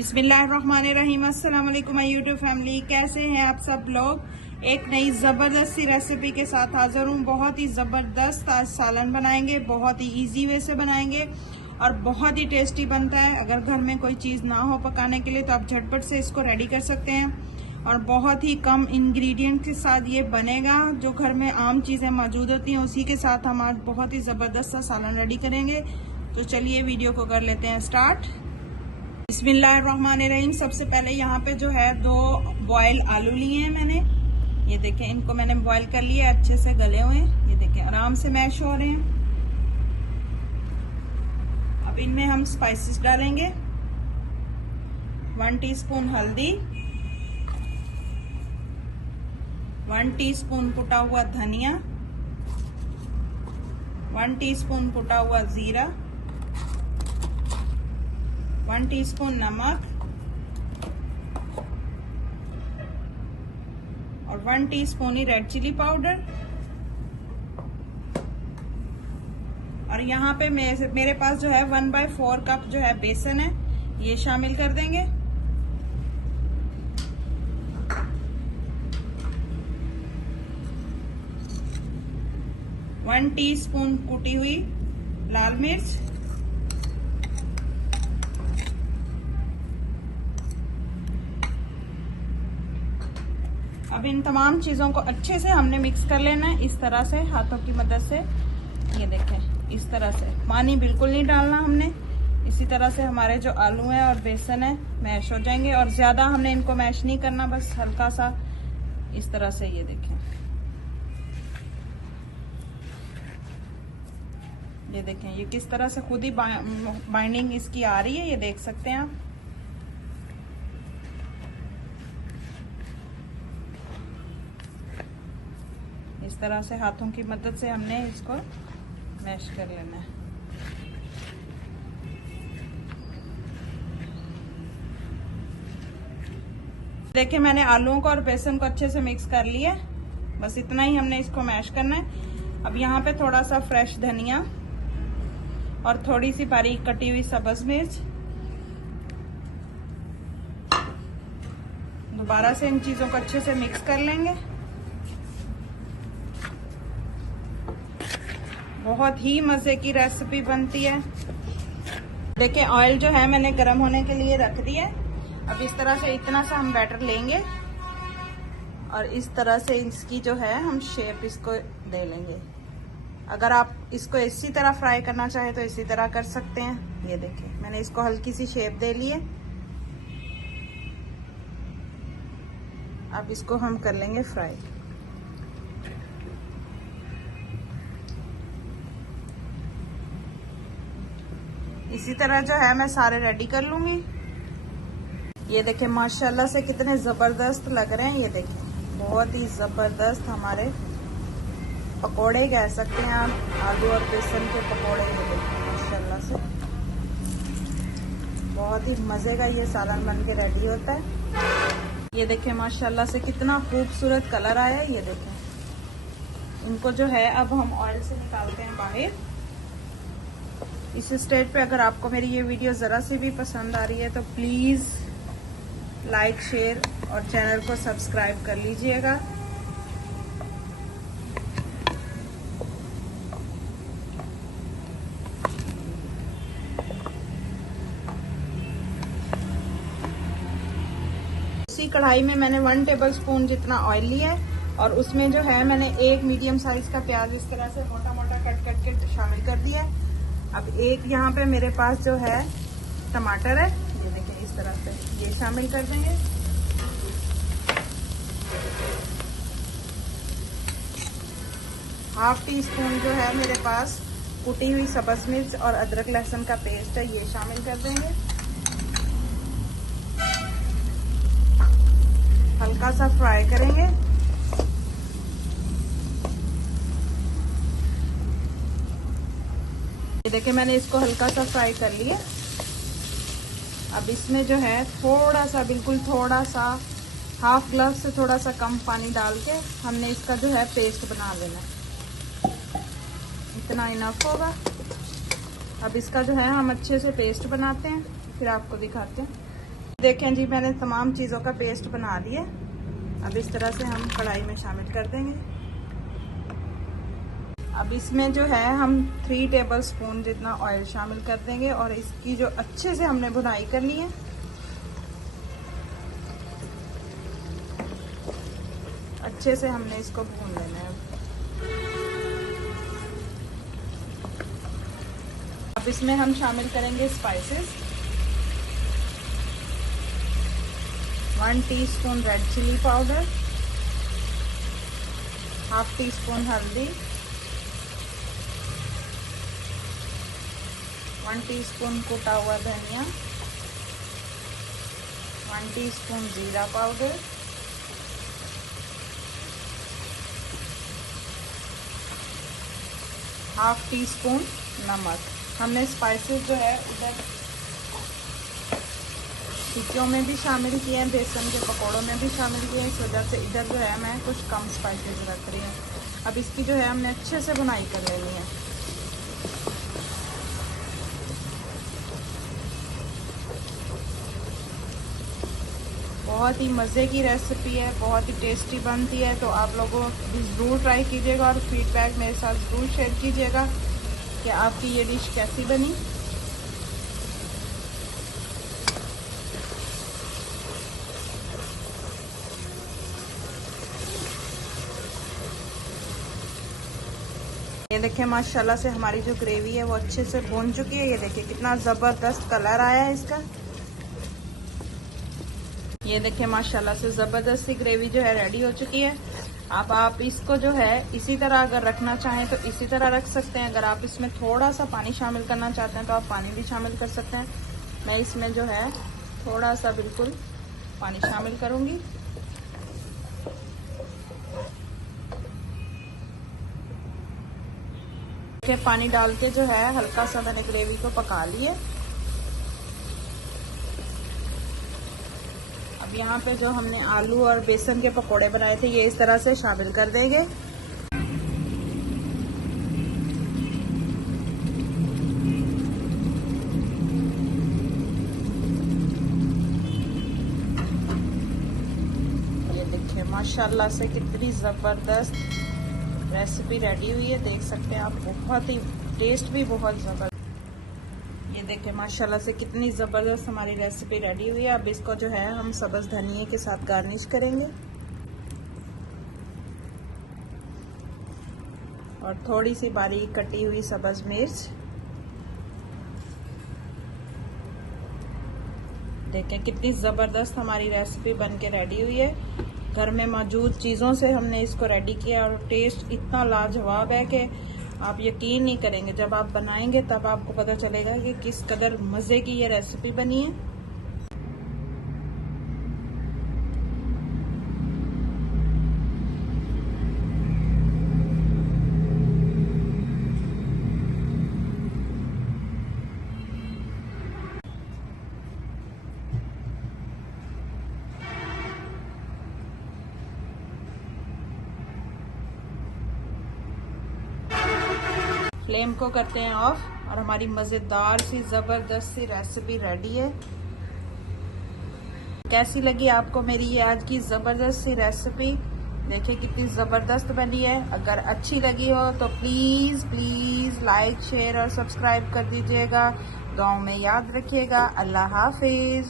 बिस्मिल्लाहिर्रहमानिर्रहीम। अस्सलाम वालेकुम माय यूट्यूब फैमिली, कैसे हैं आप सब लोग। एक नई ज़बरदस्त सी रेसिपी के साथ हाजिर हूँ। बहुत ही ज़बरदस्त आज सालन बनाएंगे, बहुत ही इजी वे से बनाएंगे और बहुत ही टेस्टी बनता है। अगर घर में कोई चीज़ ना हो पकाने के लिए तो आप झटपट से इसको रेडी कर सकते हैं और बहुत ही कम इंग्रेडिएंट के साथ ये बनेगा। जो घर में आम चीज़ें मौजूद होती हैं उसी के साथ हम आज बहुत ही ज़बरदस्त सा सालन रेडी करेंगे। तो चलिए वीडियो को कर लेते हैं स्टार्ट। बिस्मिल्लाहिर्रहमानिर्रहीम। सबसे पहले यहाँ पे जो है 2 बॉयल आलू लिए हैं मैंने। ये देखें, इनको मैंने बॉयल कर लिया, अच्छे से गले हुए हैं। ये देखें आराम से मैश हो रहे हैं। अब इनमें हम स्पाइसेस डालेंगे। 1 टीस्पून हल्दी, 1 टीस्पून कुटा हुआ धनिया, 1 टीस्पून कुटा हुआ जीरा, 1 टीस्पून नमक और 1 टीस्पून ही रेड चिली पाउडर। और यहाँ पे मेरे पास जो है 1/4 कप जो है बेसन है, ये शामिल कर देंगे। वन टीस्पून कुटी हुई लाल मिर्च, अब इन तमाम चीजों को अच्छे से हमने मिक्स कर लेना है इस तरह से हाथों की मदद से। ये देखें इस तरह से, पानी बिल्कुल नहीं डालना हमने। इसी तरह से हमारे जो आलू हैं और बेसन है मैश हो जाएंगे और ज्यादा हमने इनको मैश नहीं करना, बस हल्का सा इस तरह से। ये देखें, ये देखें ये किस तरह से खुद ही बाइंडिंग इसकी आ रही है, ये देख सकते हैं आप। इस तरह से हाथों की मदद से हमने इसको मैश कर लेना है। देखिए मैंने आलूओं को और बेसन को अच्छे से मिक्स कर लिया, बस इतना ही हमने इसको मैश करना है। अब यहाँ पे थोड़ा सा फ्रेश धनिया और थोड़ी सी बारीक कटी हुई सब्ज मिर्च। दोबारा से इन चीजों को अच्छे से मिक्स कर लेंगे। बहुत ही मजे की रेसिपी बनती है। देखिए ऑयल जो है मैंने गर्म होने के लिए रख दिया है। अब इस तरह से इतना सा हम बैटर लेंगे और इस तरह से इसकी जो है हम शेप इसको दे लेंगे। अगर आप इसको इसी तरह फ्राई करना चाहे तो इसी तरह कर सकते हैं। ये देखिए मैंने इसको हल्की सी शेप दे ली है। अब इसको हम कर लेंगे फ्राई। इसी तरह जो है मैं सारे रेडी कर लूंगी। ये देखें माशाल्लाह से कितने जबरदस्त लग रहे हैं। ये देखें बहुत ही जबरदस्त हमारे पकोड़े कह सकते हैं आप, आलू और बेसन के पकोड़े। ये देखें माशाल्लाह से बहुत ही मजे का ये सालन बन के रेडी होता है। ये देखें माशाल्लाह से कितना खूबसूरत कलर आया है। ये देखें इनको जो है अब हम ऑयल से निकालते हैं बाहर। इस स्टेज पे अगर आपको मेरी ये वीडियो ज़रा सी भी पसंद आ रही है तो प्लीज़ लाइक, शेयर और चैनल को सब्सक्राइब कर लीजिएगा। इसी कढ़ाई में मैंने 1 टेबलस्पून जितना ऑयल लिया है और उसमें जो है मैंने 1 मीडियम साइज का प्याज इस तरह से मोटा मोटा कट करके शामिल कर दिया है। अब एक यहाँ पे मेरे पास जो है टमाटर है, ये देखिए इस तरह से ये शामिल कर देंगे। ½ टीस्पून जो है मेरे पास कुटी हुई सब्ज मिर्च और अदरक लहसुन का पेस्ट है, ये शामिल कर देंगे। हल्का सा फ्राई करेंगे। देखिए मैंने इसको हल्का सा फ्राई कर लिया। अब इसमें जो है थोड़ा सा, बिल्कुल थोड़ा सा, ½ ग्लास से थोड़ा सा कम पानी डाल के हमने इसका जो है पेस्ट बना लेना है। इतना इनफ होगा। अब इसका जो है हम अच्छे से पेस्ट बनाते हैं, फिर आपको दिखाते हैं। देखें जी, मैंने तमाम चीज़ों का पेस्ट बना दिया। अब इस तरह से हम कढ़ाई में शामिल कर देंगे। अब इसमें जो है हम 3 टेबलस्पून जितना ऑयल शामिल कर देंगे और इसकी जो अच्छे से हमने भुनाई करनी है। अच्छे से हमने इसको भून लेना है। अब इसमें हम शामिल करेंगे spices. 1 teaspoon red chilli powder, half teaspoon हल्दी, 1 टीस्पून कुटा हुआ धनिया, 1 टीस्पून जीरा पाउडर, हाफ टी स्पून नमक। हमने स्पाइसेस जो है उधर टिक्कियों में भी शामिल किए हैं, बेसन के पकौड़ों में भी शामिल किए हैं, इस वजह से इधर जो है मैं कुछ कम स्पाइसेस रख रही हूँ। अब इसकी जो है हमने अच्छे से भुनाई कर लेनी है। बहुत ही मज़े की रेसिपी है, बहुत ही टेस्टी बनती है, तो आप लोगों भी ज़रूर ट्राई कीजिएगा और फीडबैक मेरे साथ ज़रूर शेयर कीजिएगा कि आपकी ये डिश कैसी बनी। ये देखिए माशाल्लाह से हमारी जो ग्रेवी है वो अच्छे से भून चुकी है। ये देखिए कितना ज़बरदस्त कलर आया है इसका। ये देखिए माशाल्लाह से ज़बरदस्त सी ग्रेवी जो है रेडी हो चुकी है। अब आप इसको जो है इसी तरह अगर रखना चाहें तो इसी तरह रख सकते हैं। अगर आप इसमें थोड़ा सा पानी शामिल करना चाहते हैं तो आप पानी भी शामिल कर सकते हैं। मैं इसमें जो है थोड़ा सा बिल्कुल पानी शामिल करूँगी। पानी डाल के जो है हल्का सा मैंने ग्रेवी को पका लिए। अब यहाँ पे जो हमने आलू और बेसन के पकोड़े बनाए थे ये इस तरह से शामिल कर देंगे। ये देखिए माशाल्लाह से कितनी ज़बरदस्त रेसिपी रेडी हुई है, देख सकते हैं आप। बहुत ही टेस्ट भी बहुत ज़बरदस्त। ये देखिए माशाल्लाह से कितनी ज़बरदस्त हमारी रेसिपी रेडी हुई है। अब इसको जो है हम सब्ज़ धनिया के साथ गार्निश करेंगे और थोड़ी सी बारीक कटी हुई सब्ज़ मिर्च। देखें कितनी ज़बरदस्त हमारी रेसिपी बन के रेडी हुई है। घर में मौजूद चीज़ों से हमने इसको रेडी किया और टेस्ट इतना लाजवाब है कि आप यकीन नहीं करेंगे। जब आप बनाएंगे तब आपको पता चलेगा कि किस कदर मज़े की ये रेसिपी बनी है। फ्लेम को करते हैं ऑफ और हमारी मज़ेदार सी ज़बरदस्त सी रेसिपी रेडी है। कैसी लगी आपको मेरी ये आज की ज़बरदस्त सी रेसिपी? देखिए कितनी ज़बरदस्त बनी है। अगर अच्छी लगी हो तो प्लीज़ प्लीज़ लाइक शेयर और सब्सक्राइब कर दीजिएगा। दुआओं में याद रखिएगा। अल्लाह हाफिज़।